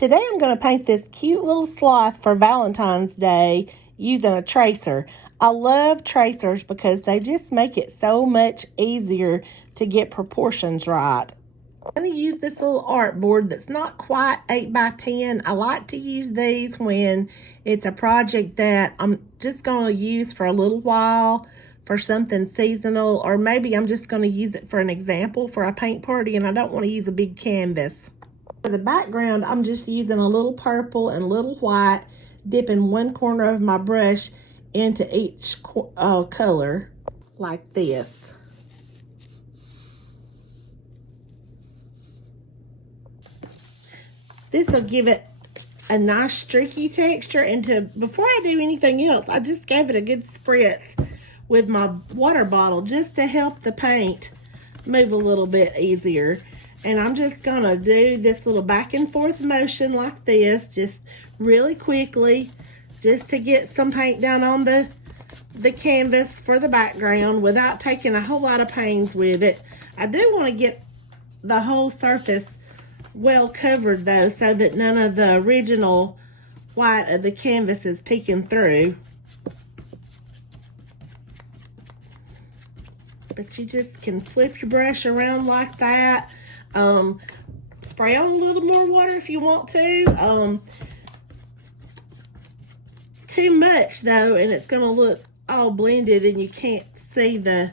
Today I'm going to paint this cute little sloth for Valentine's Day using a tracer. I love tracers because they just make it so much easier to get proportions right. I'm going to use this little art board that's not quite 8 by 10. I like to use these when it's a project that I'm just going to use for a little while for something seasonal, or maybe I'm just going to use it for an example for a paint party and I don't want to use a big canvas. For the background, I'm just using a little purple and a little white, dipping one corner of my brush into each color like this. This will give it a nice streaky texture, and before I do anything else, I just gave it a good spritz with my water bottle just to help the paint move a little bit easier. And I'm just gonna do this little back and forth motion like this, just really quickly, just to get some paint down on the canvas for the background without taking a whole lot of pains with it. I do want to get the whole surface well covered though, so that none of the original white of the canvas is peeking through. But you just can flip your brush around like that. Spray on a little more water if you want to. Too much though, and it's gonna look all blended and you can't see the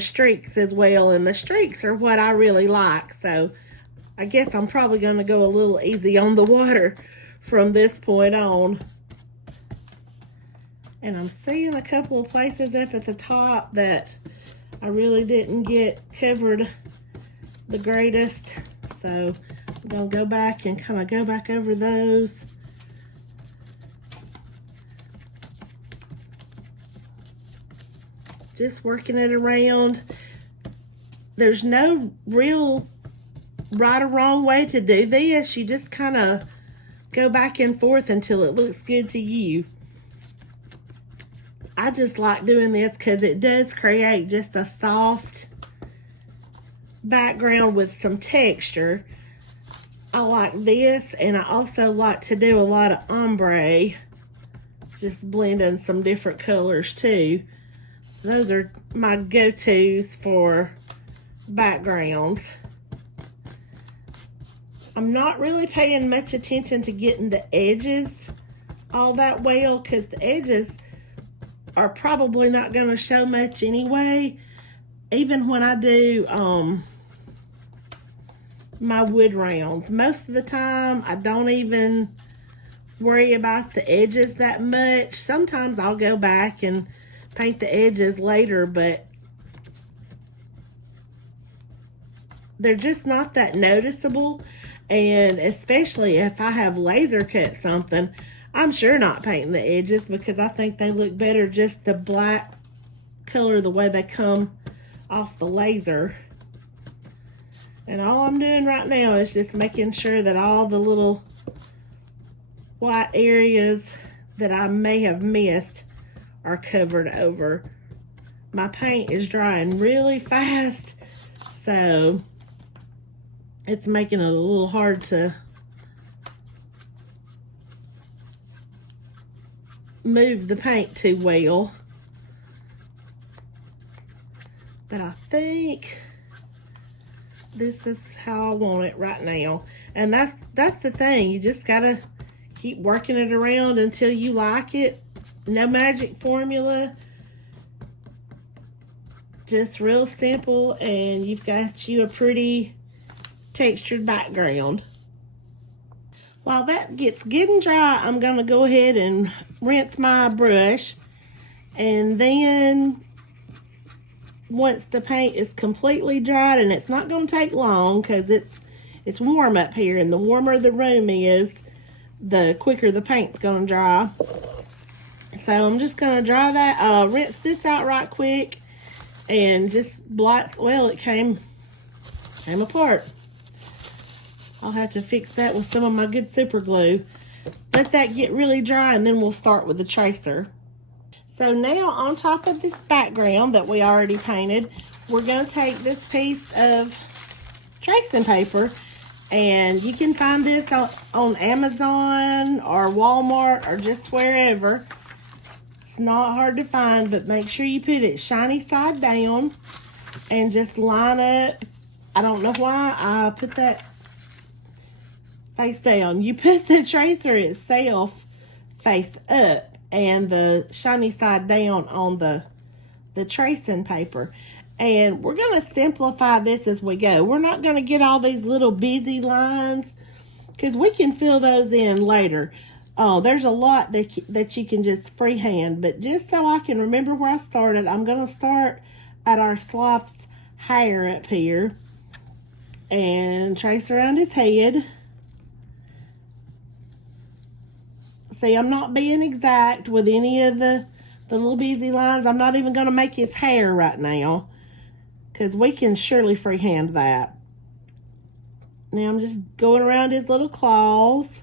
streaks as well, and the streaks are what I really like, so I guess I'm probably gonna go a little easy on the water from this point on. And I'm seeing a couple of places up at the top that I really didn't get covered the greatest, so I'm gonna go back and kind of go back over those. Just working it around. There's no real right or wrong way to do this. You just kind of go back and forth until it looks good to you. I just like doing this because it does create just a soft background with some texture. I like this, and I also like to do a lot of ombre, just blending some different colors too. So those are my go-tos for backgrounds. I'm not really paying much attention to getting the edges all that well, because the edges are probably not going to show much anyway. Even when I do my wood rounds, most of the time I don't even worry about the edges that much. Sometimes I'll go back and paint the edges later, but they're just not that noticeable. And especially if I have laser cut something, I'm sure not painting the edges because I think they look better just the black color, the way they come off the laser. And all I'm doing right now is just making sure that all the little white areas that I may have missed are covered over. My paint is drying really fast, so it's making it a little hard to move the paint too well. But I think this is how I want it right now. And that's the thing. You just gotta keep working it around until you like it. No magic formula. Just real simple, and you've got you a pretty textured background. While that gets good and dry, I'm gonna go ahead and rinse my brush, and then once the paint is completely dried, and it's not going to take long because it's warm up here, and the warmer the room is, the quicker the paint's going to dry. So I'm just going to dry that, rinse this out right quick, and just blot. Well, it came apart. I'll have to fix that with some of my good super glue. Let that get really dry, and then we'll start with the tracer. So now on top of this background that we already painted, we're going to take this piece of tracing paper And you can find this on Amazon or Walmart or just wherever. It's not hard to find, but make sure you put it shiny side down and just line up. I don't know why I put that face down. You put the tracer itself face up and the shiny side down on the tracing paper. And we're going to simplify this as we go. We're not going to get all these little busy lines because we can fill those in later. Oh, there's a lot that you can just freehand. But just so I can remember where I started, I'm going to start at our sloth's hair up here and trace around his head. See, I'm not being exact with any of the little busy lines. I'm not even going to make his hair right now because we can surely freehand that. Now I'm just going around his little claws.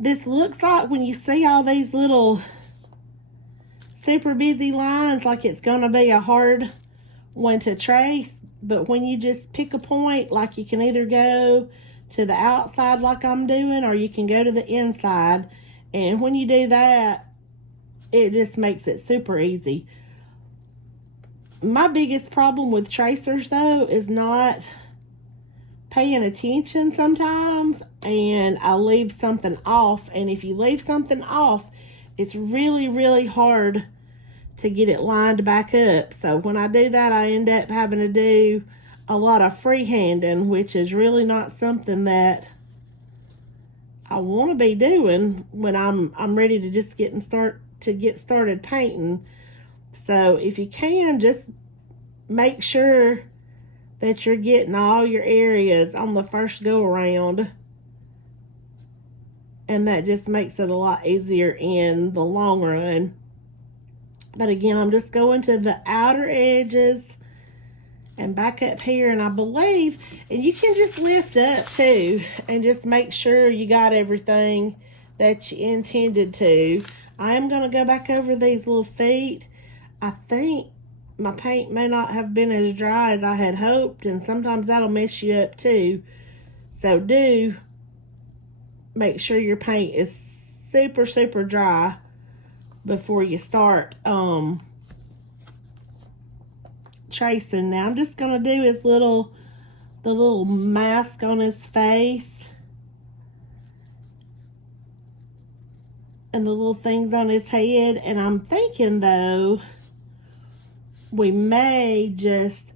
This looks like, when you see all these little super busy lines, like it's going to be a hard one to trace. But when you just pick a point, like you can either go to the outside like I'm doing, or you can go to the inside. And when you do that, it just makes it super easy. My biggest problem with tracers, though, is not paying attention sometimes, and I leave something off. And if you leave something off, it's really, really hard to get it lined back up. So when I do that, I end up having to do a lot of freehanding, which is really not something that I want to be doing when I'm ready to just get started painting. So if you can, just make sure that you're getting all your areas on the first go around, and that just makes it a lot easier in the long run. But again, I'm just going to the outer edges and back up here, and I believe, and you can just lift up too and just make sure you got everything that you intended to. I am going to go back over these little feet. I think my paint may not have been as dry as I had hoped, and sometimes that'll mess you up too. So do make sure your paint is super, super dry before you start tracing. Now I'm just going to do the little mask on his face and the little things on his head. And I'm thinking, though, we may just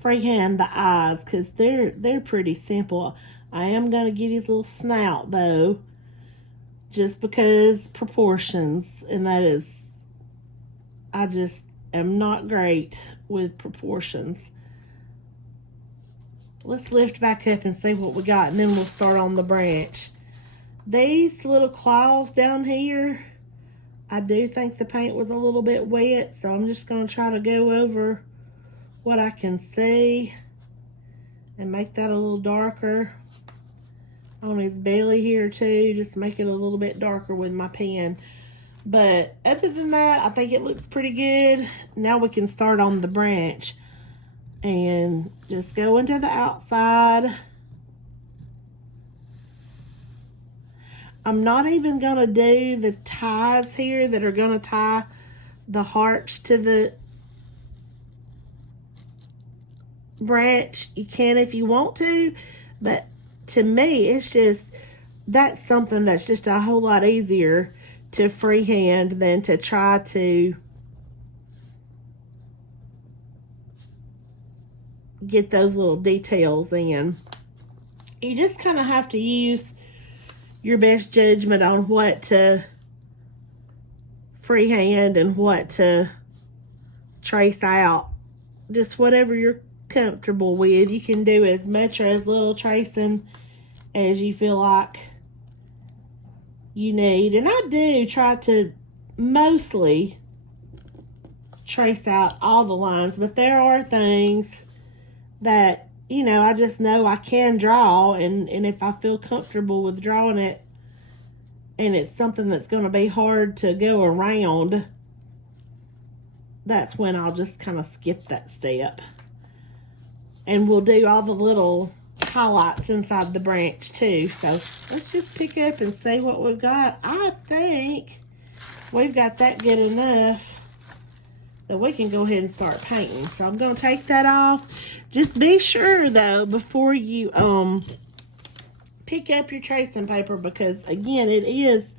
freehand the eyes, because they're pretty simple. I am going to get his little snout, though, just because proportions, and that is, I just am not great with proportions. Let's lift back up and see what we got, and then we'll start on the branch. These little claws down here, I do think the paint was a little bit wet, so I'm just going to try to go over what I can see and make that a little darker on his belly here too. Just make it a little bit darker with my pen. But other than that, I think it looks pretty good. Now we can start on the branch and just go into the outside. I'm not even going to do the ties here that are going to tie the hearts to the branch. You can if you want to, but to me, it's just, that's something that's just a whole lot easier to freehand than to try to get those little details in. You just kind of have to use your best judgment on what to freehand and what to trace out. Just whatever you're comfortable with. You can do as much or as little tracing as you feel like you need. And I do try to mostly trace out all the lines, but there are things that, you know, I just know I can draw, and if I feel comfortable with drawing it and it's something that's going to be hard to go around, that's when I'll just kind of skip that step. And we'll do all the little highlights inside the branch too. So let's just pick up and see what we've got. I think we've got that good enough that we can go ahead and start painting. So I'm going to take that off. Just be sure though before you pick up your tracing paper, because again, it is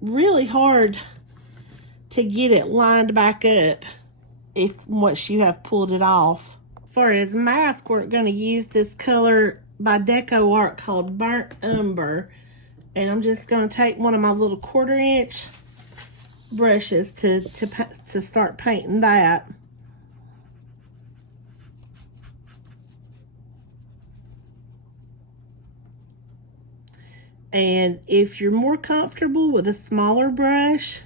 really hard to get it lined back up if once you have pulled it off. For his mask, we're going to use this color by Deco Art called Burnt Umber. And I'm just going to take one of my little 1/4 inch brushes to start painting that. And if you're more comfortable with a smaller brush,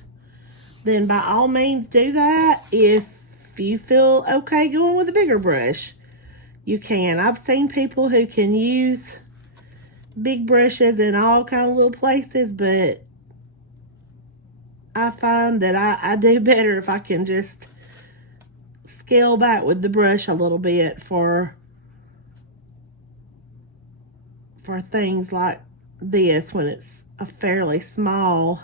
then by all means do that. If you feel okay going with a bigger brush, you can. I've seen people who can use big brushes in all kind of little places, but I find that I do better if I can just scale back with the brush a little bit for things like this when it's a fairly small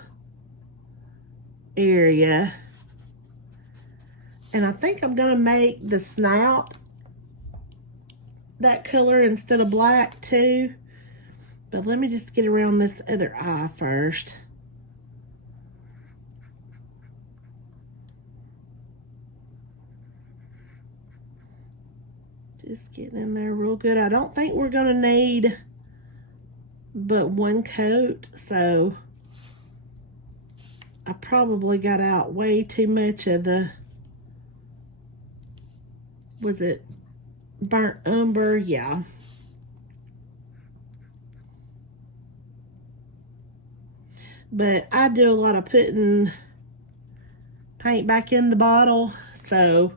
area. And I think I'm going to make the snout that color instead of black too. But let me just get around this other eye first. Just getting in there real good. I don't think we're going to need but one coat, so I probably got out way too much of the, was it burnt umber? Yeah. But I do a lot of putting paint back in the bottle, so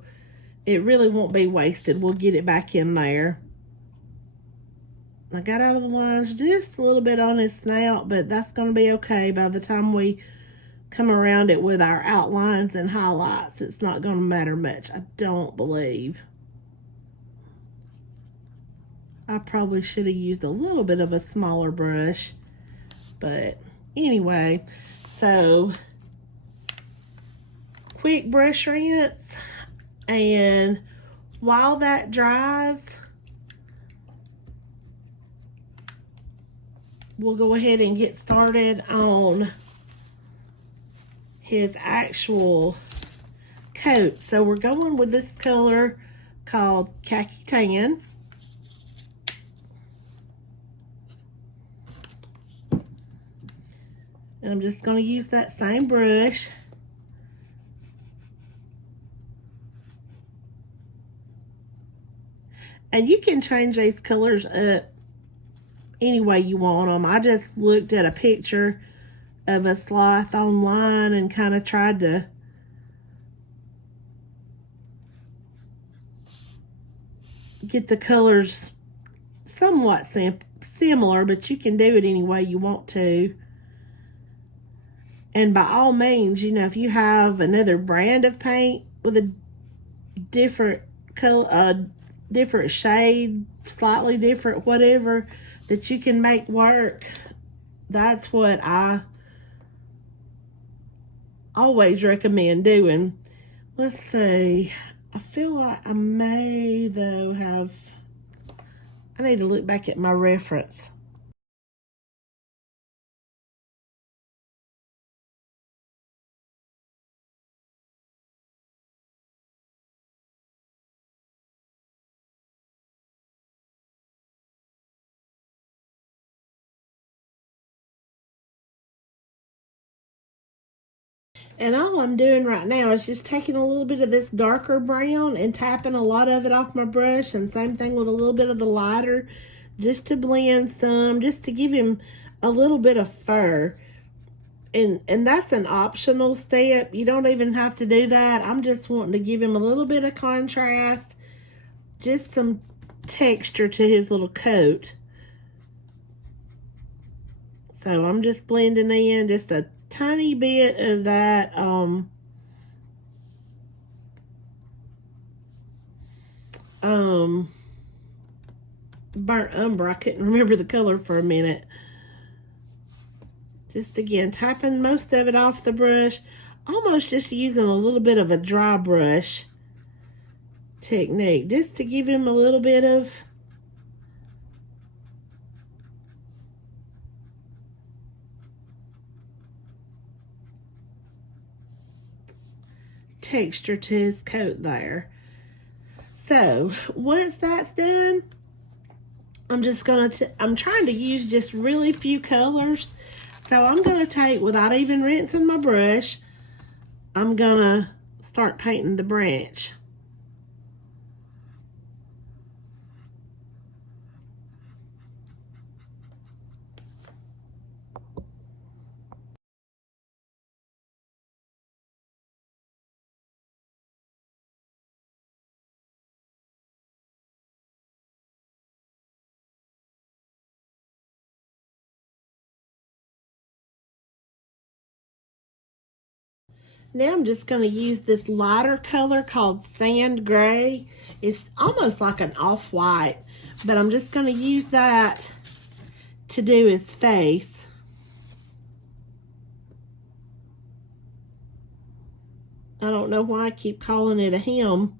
it really won't be wasted. We'll get it back in there. I got out of the lines just a little bit on his snout, but that's going to be okay by the time we come around it with our outlines and highlights. It's not going to matter much, I don't believe. I probably should have used a little bit of a smaller brush, but anyway, so quick brush rinse, and while that dries, we'll go ahead and get started on his actual coat. So we're going with this color called Khaki Tan. And I'm just going to use that same brush. And you can change these colors up any way you want them. I just looked at a picture of a sloth online and kind of tried to get the colors somewhat similar, but you can do it any way you want to. And by all means, you know, if you have another brand of paint with a different color, different shade, slightly different, whatever, that you can make work, that's what I always recommend doing. Let's see. I feel like I may, though, have, I need to look back at my reference. And all I'm doing right now is just taking a little bit of this darker brown and tapping a lot of it off my brush, and same thing with a little bit of the lighter, just to blend some, just to give him a little bit of fur. And that's an optional step. You don't even have to do that. I'm just wanting to give him a little bit of contrast, just some texture to his little coat. So I'm just blending in just a tiny bit of that burnt umber. I couldn't remember the color for a minute. Just again, tapping most of it off the brush, almost just using a little bit of a dry brush technique, just to give him a little bit of texture to his coat there. So once that's done, I'm trying to use just really few colors. So I'm gonna take, without even rinsing my brush, I'm gonna start painting the branch. Now I'm just going to use this lighter color called sand gray. It's almost like an off-white, but I'm just going to use that to do his face. I don't know why I keep calling it a him.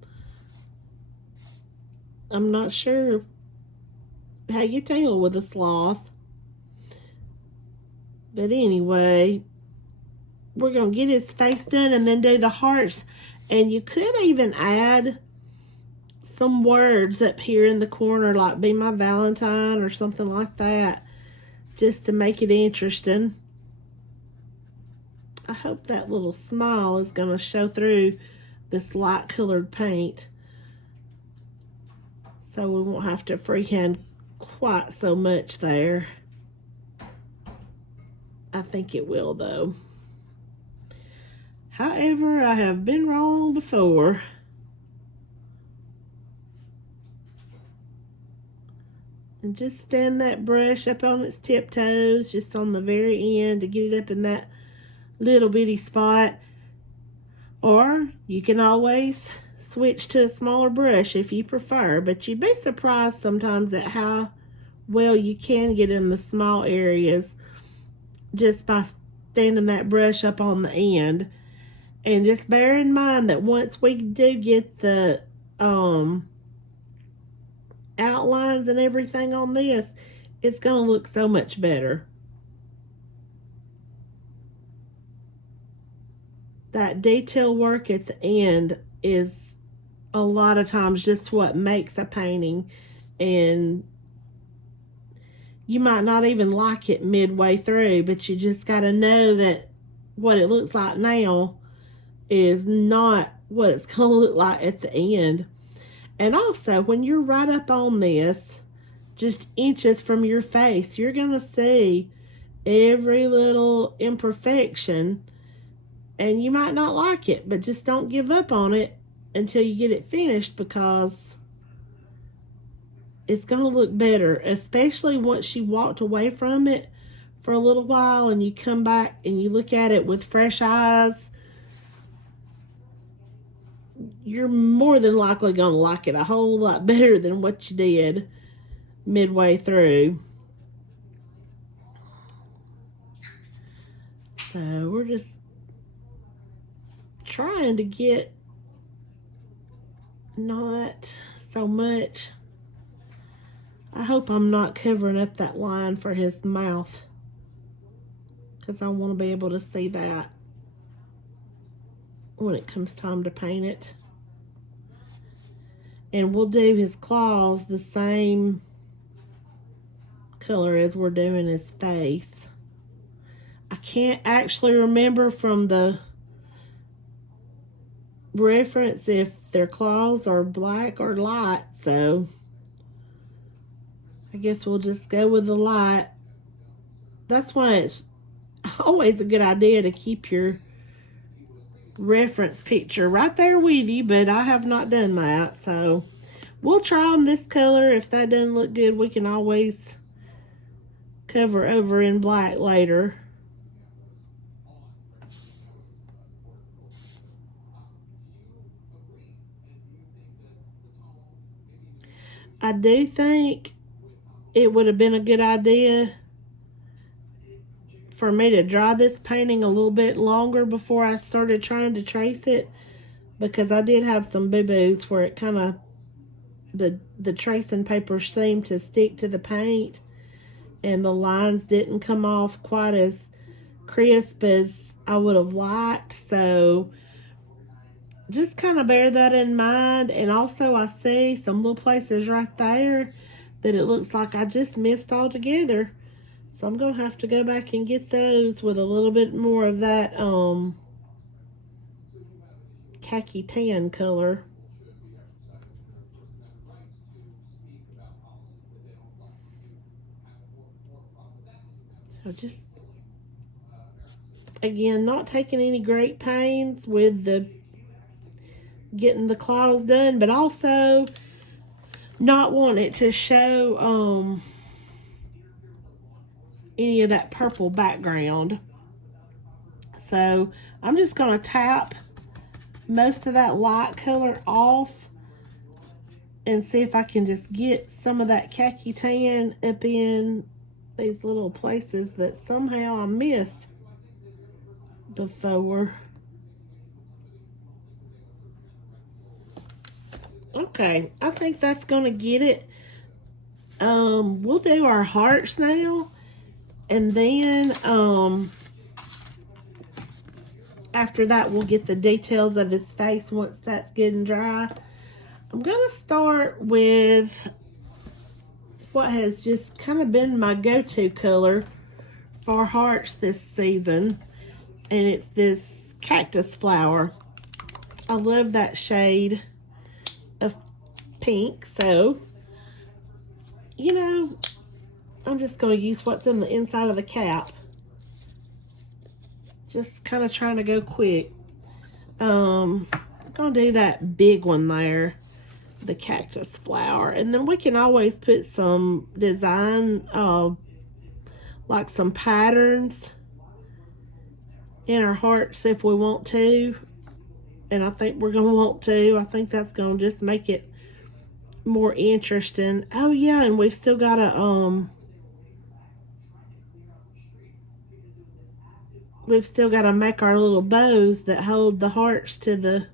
I'm not sure how you tell with a sloth. But anyway, we're going to get his face done and then do the hearts. And you could even add some words up here in the corner, like "Be my Valentine" or something like that, just to make it interesting. I hope that little smile is going to show through this light colored paint, so we won't have to freehand quite so much there. I think it will, though. However, I have been wrong before. And just stand that brush up on its tiptoes, just on the very end, to get it up in that little bitty spot. Or you can always switch to a smaller brush if you prefer, but you'd be surprised sometimes at how well you can get in the small areas just by standing that brush up on the end. And just bear in mind that once we do get the outlines and everything on this, it's going to look so much better. That detail work at the end is a lot of times just what makes a painting, and you might not even like it midway through, but you just got to know that what it looks like now is not what it's going to look like at the end. And also, when you're right up on this, just inches from your face, you're going to see every little imperfection, and you might not like it, but just don't give up on it until you get it finished, because it's going to look better, especially once you walked away from it for a little while and you come back and you look at it with fresh eyes. You're more than likely going to like it a whole lot better than what you did midway through. So we're just trying to get not so much. I hope I'm not covering up that line for his mouth, because I want to be able to see that when it comes time to paint it. And we'll do his claws the same color as we're doing his face. I can't actually remember from the reference if their claws are black or light, so I guess we'll just go with the light. That's why it's always a good idea to keep your reference picture right there with you, but I have not done that, so we'll try on this color. If that doesn't look good, we can always cover over in black later. I do think it would have been a good idea for me to dry this painting a little bit longer before I started trying to trace it, because I did have some boo-boos where it kind of, the tracing paper seemed to stick to the paint and the lines didn't come off quite as crisp as I would have liked. So just kind of bear that in mind. And also I see some little places right there that it looks like I just missed altogether. So I'm going to have to go back and get those with a little bit more of that khaki tan color. So just, again, not taking any great pains with the getting the claws done, but also not wanting it to show any of that purple background. So I'm just going to tap most of that light color off and see if I can just get some of that khaki tan up in these little places that somehow I missed before. Okay, I think that's gonna get it. We'll do our hearts now, and then after that we'll get the details of his face once that's good and dry. I'm gonna start with what has just kind of been my go-to color for hearts this season, and it's this cactus flower. I love that shade of pink, so you know, I'm just going to use what's in the inside of the cap. Just kind of trying to go quick. I'm going to do that big one there, the cactus flower. And then we can always put some design, like some patterns in our hearts if we want to. And I think we're going to want to. I think that's going to just make it more interesting. Oh yeah, and we've still got to make our little bows that hold the hearts to the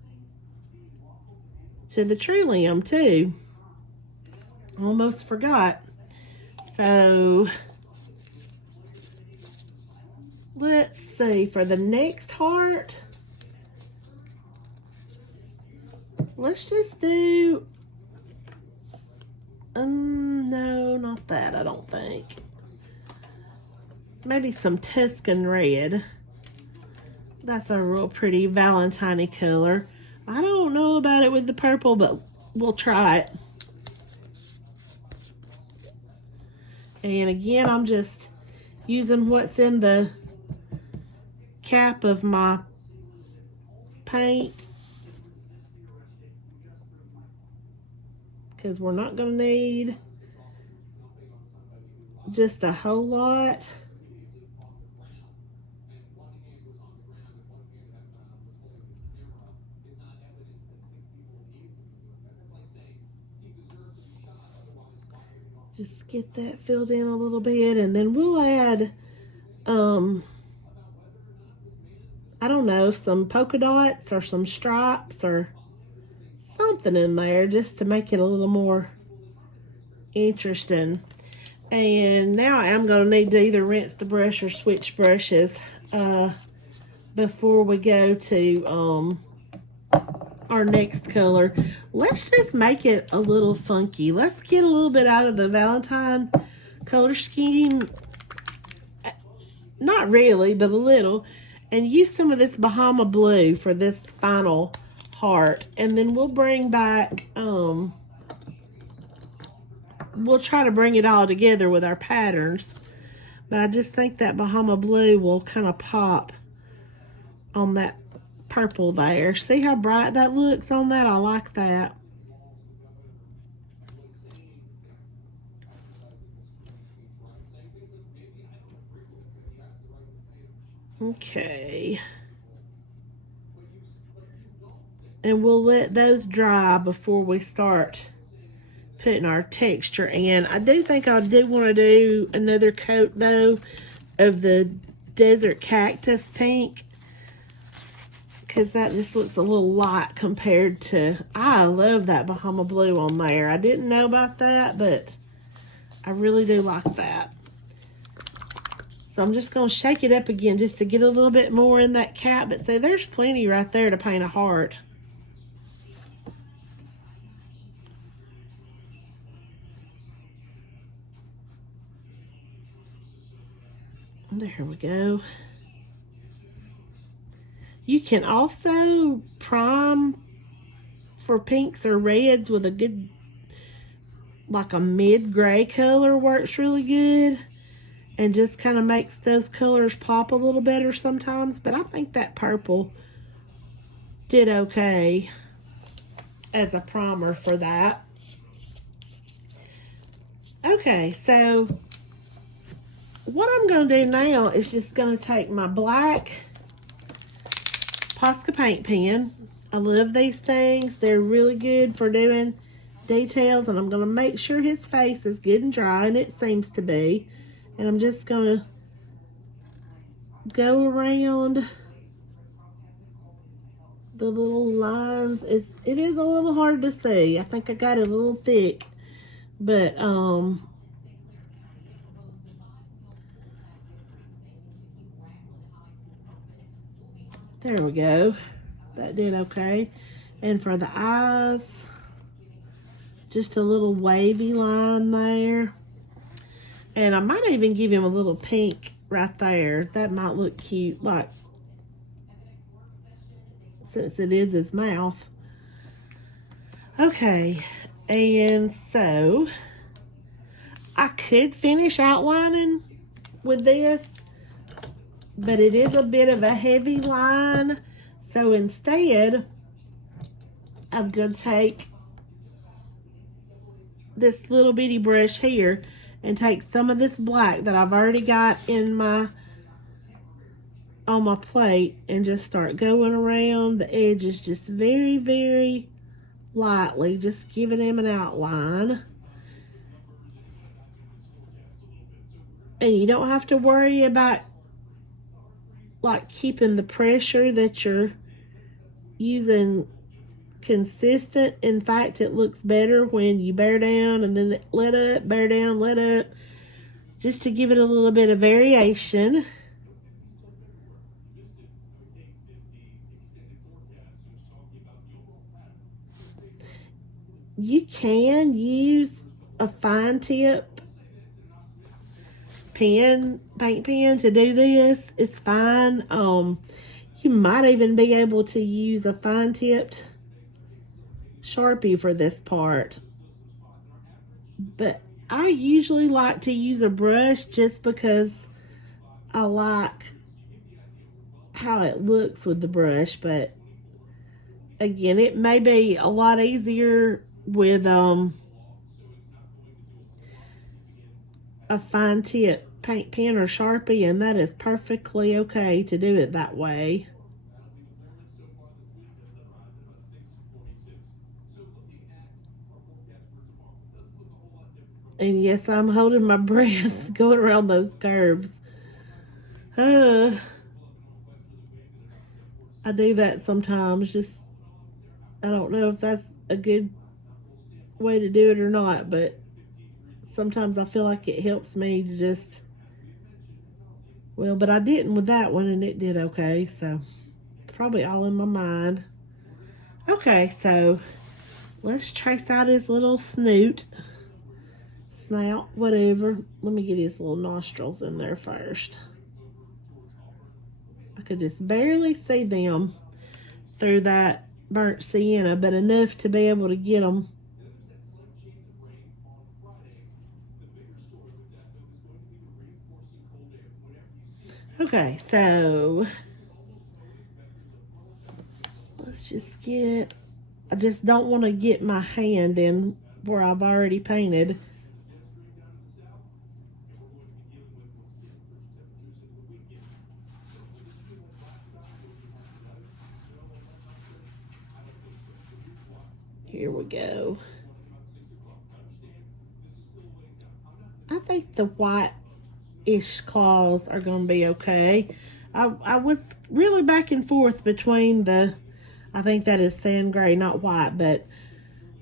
tree limb too. Almost forgot. So let's see, for the next heart, let's just do no, not that, I don't think. Maybe some Tuscan red. That's a real pretty Valentine color. I don't know about it with the purple, but we'll try it. And again, I'm just using what's in the cap of my paint, because we're not going to need just a whole lot. Just get that filled in a little bit, and then we'll add, I don't know, some polka dots or some stripes or something in there just to make it a little more interesting. And now I am going to need to either rinse the brush or switch brushes before we go to our next color. Let's just make it a little funky. Let's get a little bit out of the Valentine color scheme. Not really, but a little. And use some of this Bahama blue for this final heart. And then we'll bring back, we'll try to bring it all together with our patterns. But I just think that Bahama blue will kind of pop on that purple there. See how bright that looks on that? I like that. Okay. And we'll let those dry before we start putting our texture in. I do think I do want to do another coat, though, of the desert cactus pink, because that just looks a little light compared to, I love that Bahama blue on there. I didn't know about that, but I really do like that. So I'm just going to shake it up again just to get a little bit more in that cap. But see, there's plenty right there to paint a heart. There we go. You can also prime for pinks or reds with a good, like a mid-gray color works really good. And just kind of makes those colors pop a little better sometimes. But I think that purple did okay as a primer for that. Okay, so what I'm going to do now is just going to take my black Posca paint pen. I love these things. They're really good for doing details. And I'm going to make sure his face is good and dry. And it seems to be. And I'm just going to go around the little lines. It is a little hard to see. I think I got it a little thick. But, there we go. That did okay. And for the eyes, just a little wavy line there. And I might even give him a little pink right there. That might look cute, like, since it is his mouth. Okay, and so I could finish outlining with this, but it is a bit of a heavy line. So instead, I'm going to take this little bitty brush here and take some of this black that I've already got in my on my plate and just start going around the edges just very, very lightly, just giving them an outline. And you don't have to worry about like keeping the pressure that you're using consistent. In fact, it looks better when you bear down and then let up, bear down, let up, just to give it a little bit of variation. You can use a fine tip paint pen to do this. It's fine. You might even be able to use a fine tipped Sharpie for this part, but I usually like to use a brush just because I like how it looks with the brush. But again, it may be a lot easier with a fine tip paint pen or Sharpie, and that is perfectly okay to do it that way. And yes, I'm holding my breath going around those curves. I do that sometimes. Just, I don't know if that's a good way to do it or not, but sometimes I feel like it helps me to just, well, but I didn't with that one and it did okay. So probably all in my mind. Okay, so let's trace out his little snout. Snout, whatever. Let me get his little nostrils in there first. I could just barely see them through that burnt sienna, but enough to be able to get them. Okay, so let's just get, I just don't want to get my hand in where I've already painted. Here we go. think the white-ish claws are going to be okay. I was really back and forth between I think that is sand gray, not white, but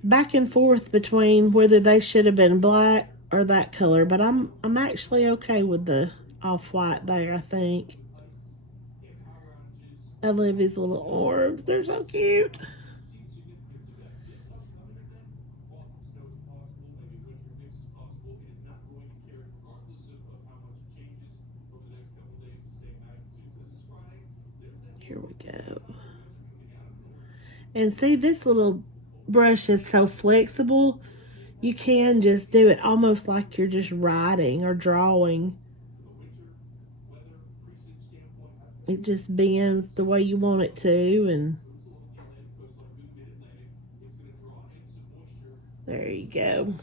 back and forth between whether they should have been black or that color. But I'm actually okay with the off-white there, I think. I love his little arms. They're so cute. Here we go. And see, this little brush is so flexible. You can just do it almost like you're just writing or drawing. It just bends the way you want it to, and there you go.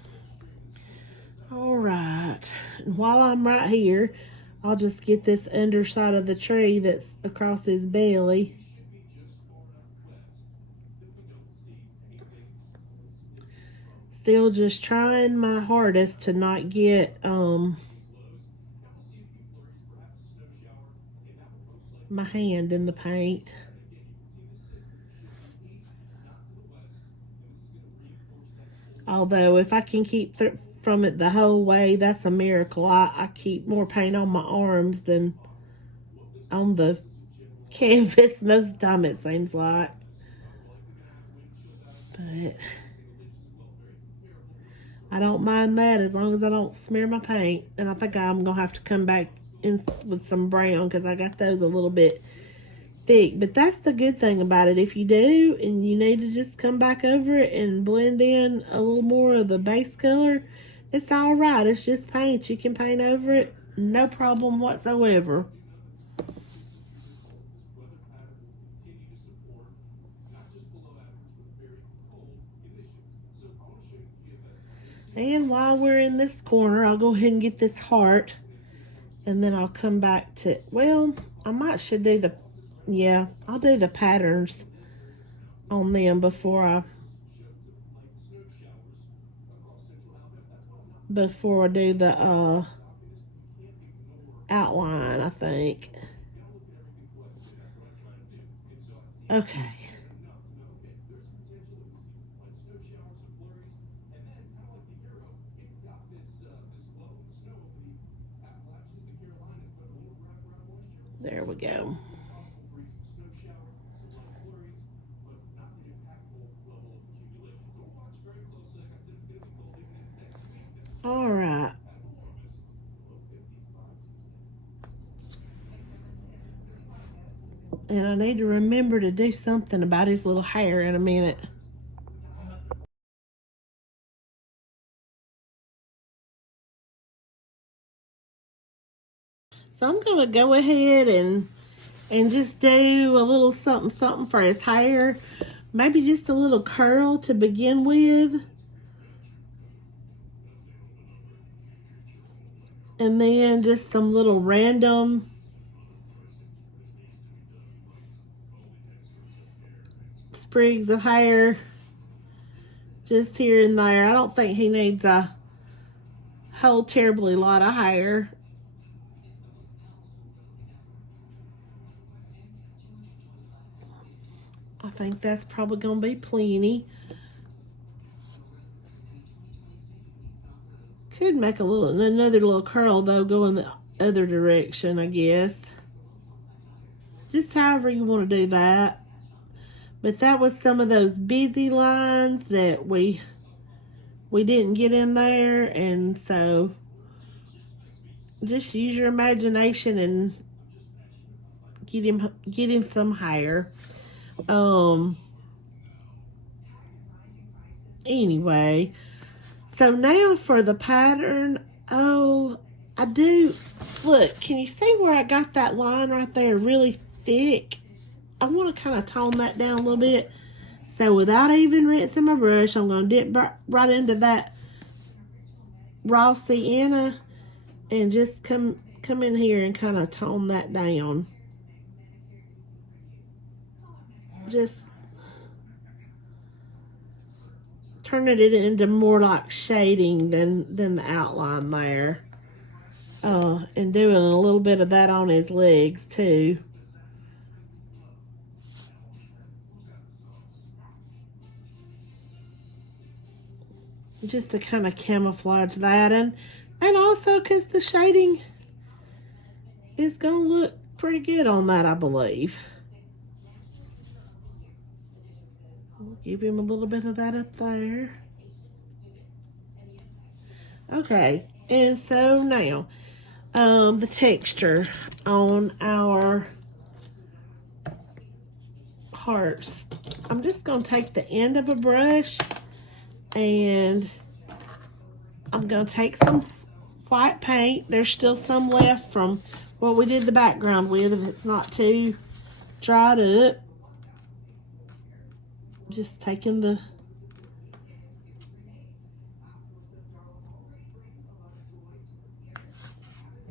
All right, and while I'm right here, I'll just get this underside of the tree that's across his belly. Still just trying my hardest to not get my hand in the paint. Although if I can keep from it the whole way, that's a miracle. I keep more paint on my arms than on the canvas most of the time, it seems like. But I don't mind that as long as I don't smear my paint. And I think I'm going to have to come back in with some brown because I got those a little bit thick. But that's the good thing about it. If you do and you need to just come back over it and blend in a little more of the base color, it's all right. It's just paint. You can paint over it. No problem whatsoever. And while we're in this corner, I'll go ahead and get this heart. And then I'll come back to, well, should do the, yeah, I'll do the patterns on them before I do the outline, I think. Okay. There we go. All right. And I need to remember to do something about his little hair in a minute. So I'm going to go ahead and just do a little something for his hair. Maybe just a little curl to begin with. And then just some little random sprigs of hair just here and there. I don't think he needs a whole terribly lot of hair. I think that's probably going to be plenty. Could make another little curl though, go in the other direction, I guess. Just however you want to do that. But that was some of those busy lines that we didn't get in there, and so just use your imagination and get him some hair. Anyway, so now for the pattern. Oh, I do. Look, can you see where I got that line right there really thick? I want to kind of tone that down a little bit. So without even rinsing my brush, I'm going to dip right into that raw sienna and just come in here and kind of tone that down. Just turning it into more like shading than the outline there. And doing a little bit of that on his legs too. Just to kind of camouflage that, and also because the shading is going to look pretty good on that, I believe. We'll give him a little bit of that up there. Okay, and so now the texture on our hearts. I'm just going to take the end of a brush and I'm going to take some white paint. There's still some left from what we did the background with, if it's not too dried up. Just taking the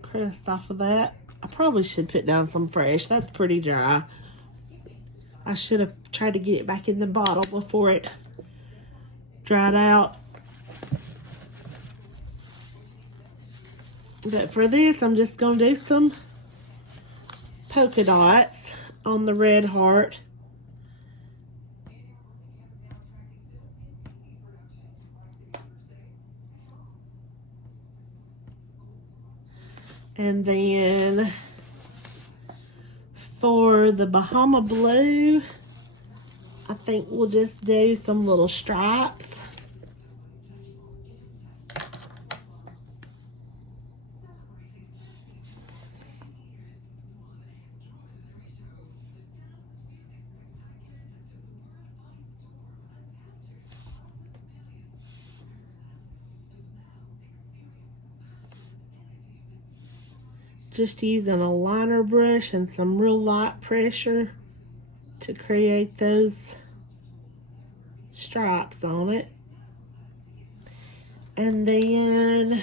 crust off of that. I probably should put down some fresh. That's pretty dry. I should have tried to get it back in the bottle before it dried out. But for this, I'm just going to do some polka dots on the red heart. And then for the Bahama blue, I think we'll just do some little stripes. Just using a liner brush and some real light pressure to create those stripes on it. And then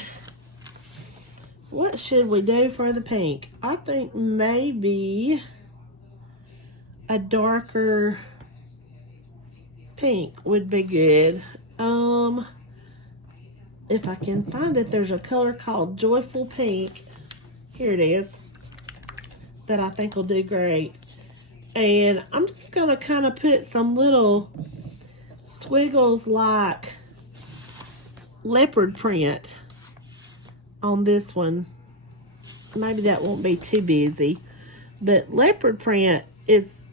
what should we do for the pink? I think maybe a darker pink would be good. If I can find it, there's a color called Joyful Pink. Here it is, that I think will do great. And I'm just going to kind of put some little squiggles like leopard print on this one. Maybe that won't be too busy, but leopard print is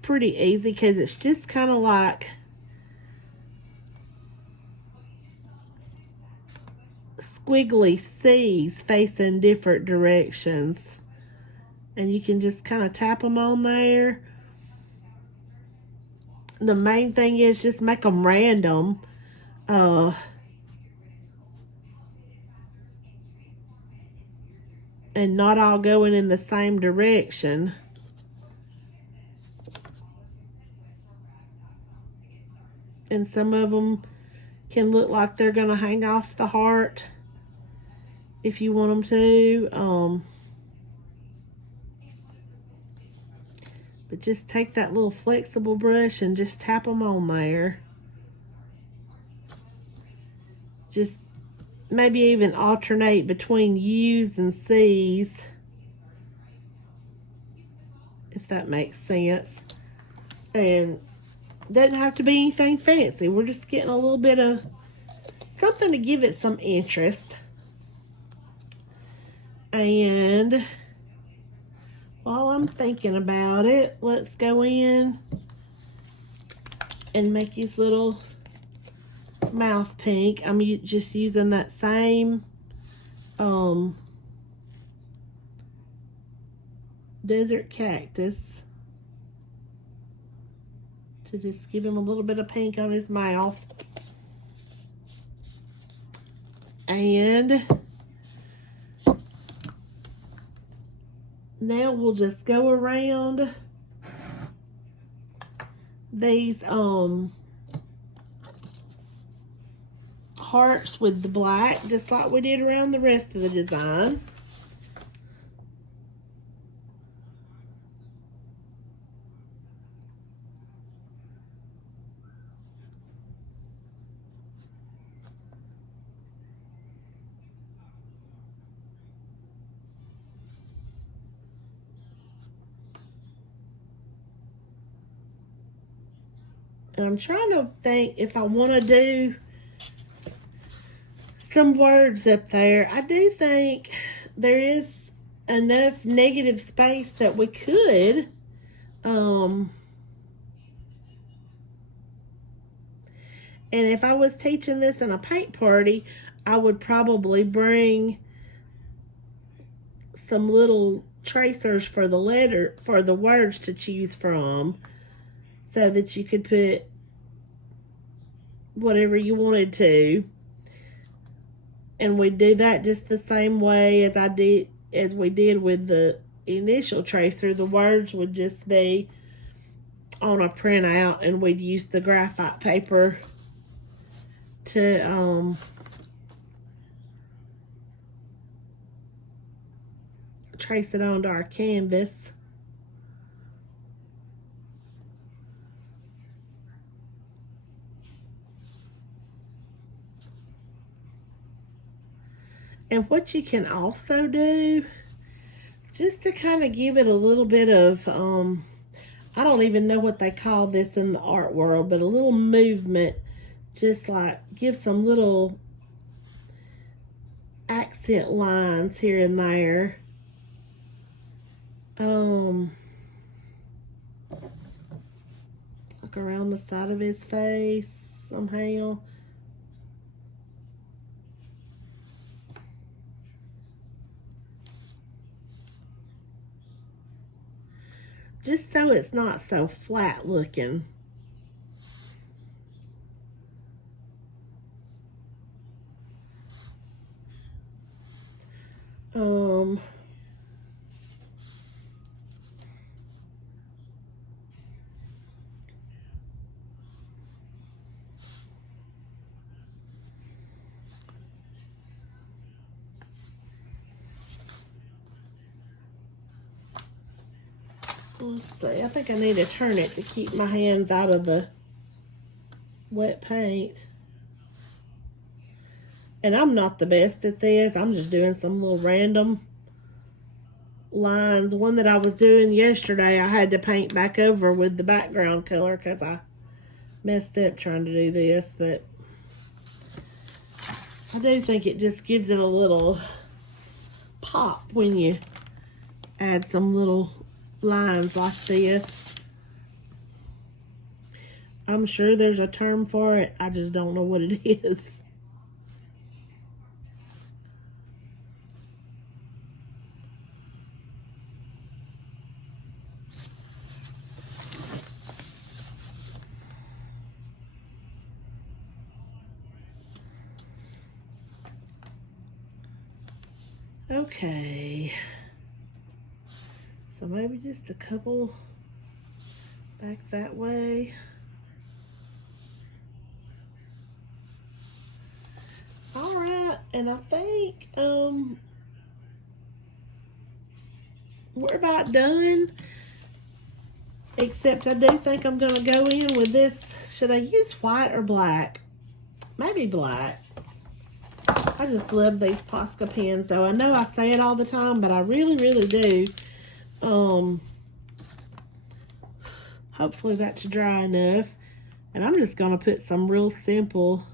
pretty easy because it's just kind of like squiggly C's facing different directions, and you can just kind of tap them on there. The main thing is just make them random, and not all going in the same direction. And some of them can look like they're gonna hang off the heart if you want them to. But just take that little flexible brush and just tap them on there. Just maybe even alternate between U's and C's, if that makes sense. And doesn't have to be anything fancy. We're just getting a little bit of something to give it some interest. And while I'm thinking about it, let's go in and make his little mouth pink. I'm just using that same desert cactus to just give him a little bit of pink on his mouth. And now we'll just go around these hearts with the black, just like we did around the rest of the design. And I'm trying to think if I want to do some words up there. I do think there is enough negative space that we could and if I was teaching this in a paint party, I would probably bring some little tracers for the words to choose from, so that you could put whatever you wanted to. And we do that just the same way as we did with the initial tracer. The words would just be on a printout, and we'd use the graphite paper to trace it onto our canvas. And what you can also do, just to kind of give it a little bit of, I don't even know what they call this in the art world, but a little movement, just like give some little accent lines here and there. Like around the side of his face somehow. Just so it's not so flat looking. Let's see, I think I need to turn it to keep my hands out of the wet paint. And I'm not the best at this. I'm just doing some little random lines. One that I was doing yesterday, I had to paint back over with the background color because I messed up trying to do this. But I do think it just gives it a little pop when you add some little lines like this. I'm sure there's a term for it. I just don't know what it is. Okay. So maybe just a couple back that way. All right, and I think we're about done. Except I do think I'm gonna go in with this. Should I use white or black? Maybe black. I just love these Posca pens though. I know I say it all the time, but I really, really do. Hopefully that's dry enough. And I'm just gonna put some real simple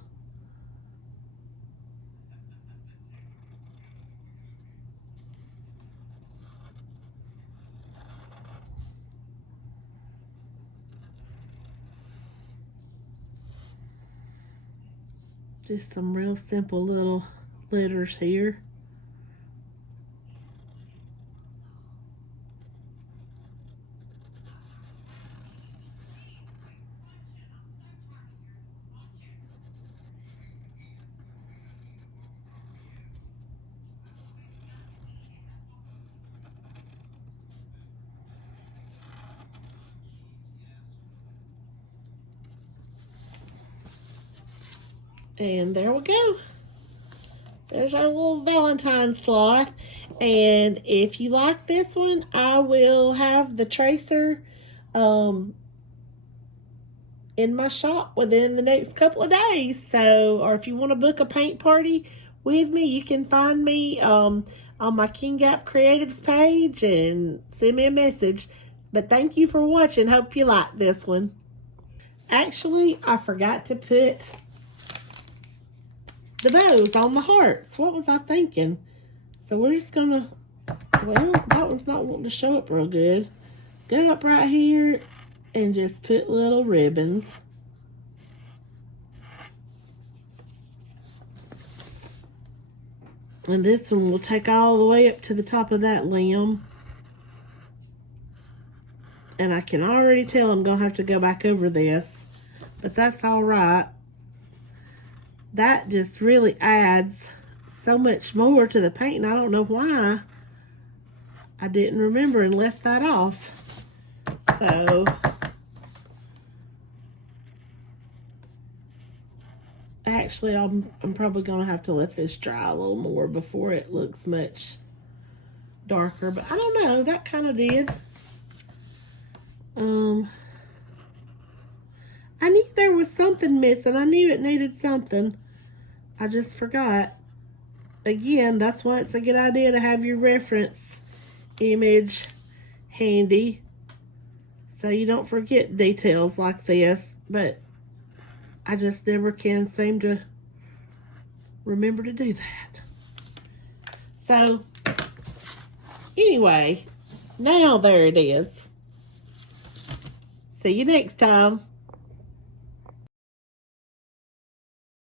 little letters here. And there we go. There's our little Valentine sloth. And if you like this one, I will have the tracer in my shop within the next couple of days. So, or if you want to book a paint party with me, you can find me on my King Gap Creatives page and send me a message. But thank you for watching. Hope you like this one. Actually, I forgot to put the bows on the hearts. What was I thinking? So we're just gonna, well, that one's not wanting to show up real good. Go up right here and just put little ribbons. And this one will take all the way up to the top of that limb. And I can already tell I'm going to have to go back over this. But that's all right. That just really adds so much more to the painting. I don't know why I didn't remember and left that off. So actually I'm probably going to have to let this dry a little more before it looks much darker. But I don't know. That kind of did. I knew there was something missing. I knew it needed something. I just forgot. Again, that's why it's a good idea to have your reference image handy so you don't forget details like this. But I just never can seem to remember to do that. So, anyway, now there it is. See you next time.